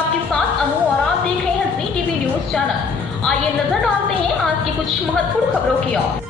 आपके साथ अनु और आप देख रहे हैं जी टीवी न्यूज चैनल। आइए नजर डालते हैं आज की कुछ महत्वपूर्ण खबरों की ओर।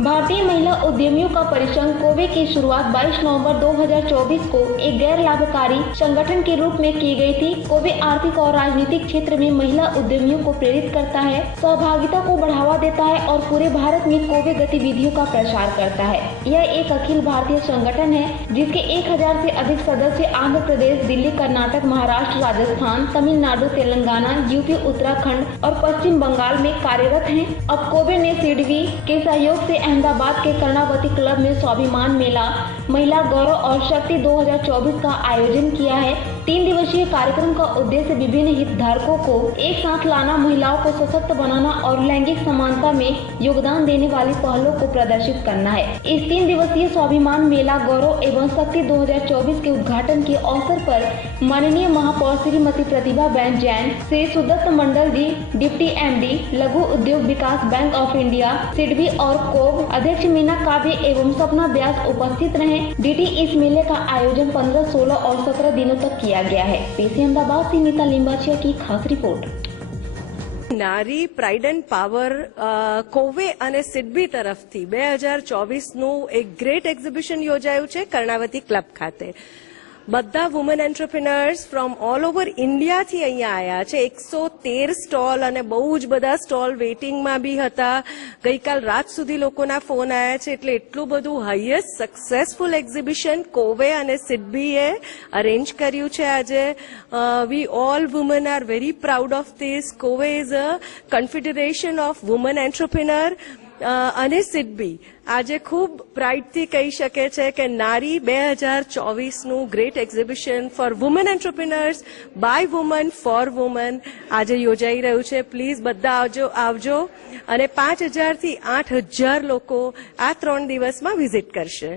भारतीय महिला उद्यमियों का परिसंघ कोवे की शुरुआत 22 नवंबर 2024 को एक गैर लाभकारी संगठन के रूप में की गई थी। कोवे आर्थिक और राजनीतिक क्षेत्र में महिला उद्यमियों को प्रेरित करता है, सहभागिता को बढ़ावा देता है और पूरे भारत में कोवे गतिविधियों का प्रसार करता है। यह एक अखिल भारतीय संगठन है जिसके 1000 से अधिक सदस्य आंध्र प्रदेश, दिल्ली, कर्नाटक, महाराष्ट्र, राजस्थान, तमिलनाडु, तेलंगाना, यूपी, उत्तराखंड और पश्चिम बंगाल में कार्यरत हैं। अब कोवे ने सिडबी के सहयोग से अहमदाबाद के कर्णावती क्लब में स्वाभिमान मेला, महिला गौरव और शक्ति 2024 का आयोजन किया है। 3 दिवसीय कार्यक्रम का उद्देश्य विभिन्न हितधारकों को एक साथ लाना, महिलाओं को सशक्त बनाना और लैंगिक समानता में योगदान देने वाली पहलों को प्रदर्शित करना है। इस 3 दिवसीय स्वाभिमान मेला गौरव एवं शक्ति 2024 के उद्घाटन के अवसर पर माननीय महापौर श्रीमती प्रतिभा बेन जैन, श्री सुदत्त मंडल जी, डिप्टी MD, लघु उद्योग विकास बैंक ऑफ इंडिया, सिडबी और कोव अध्यक्ष मीना काव्य एवं सपना व्यास उपस्थित रहे। DT इस मेले का आयोजन 15, 16 और 17 दिनों तक किया गया है। पेश अहमदाबाद से नीता लिंबाचिया की खास रिपोर्ट। नारी प्राइड एंड पावर कोवे અને સિડબી તરફથી 2024નું એક ગ્રેટ એક્ઝિબિશન યોજાયું છે કર્ણાવતી ક્લબ ખાતે। બધા woman entrepreneurs from all over ઇન્ડિયાથી અહીંયા આવ્યા છે। 113 સ્ટોલ અને બહુ જ બધા સ્ટોલ વેઇટિંગમાં બી હતા। ગઈકાલ રાત સુધી લોકોના ફોન આવ્યા છે, એટલે એટલું બધું હાઈએસ્ટ સક્સેસફુલ એક્ઝિબિશન કોવે અને સિડબીએ અરેન્જ કર્યું છે આજે। We all woman are very proud of this. કોવે is a confederation of woman entrepreneur અને સિડબી આજે ખૂબ પ્રાઇડથી કહી શકે છે કે નારી 2024નું great exhibition for woman entrepreneurs by woman for woman આજે યોજાઈ રહ્યું છે। પ્લીઝ બધા આવજો અને 5000 થી 8000 લોકો આ 3 દિવસમાં વિઝિટ કરશે।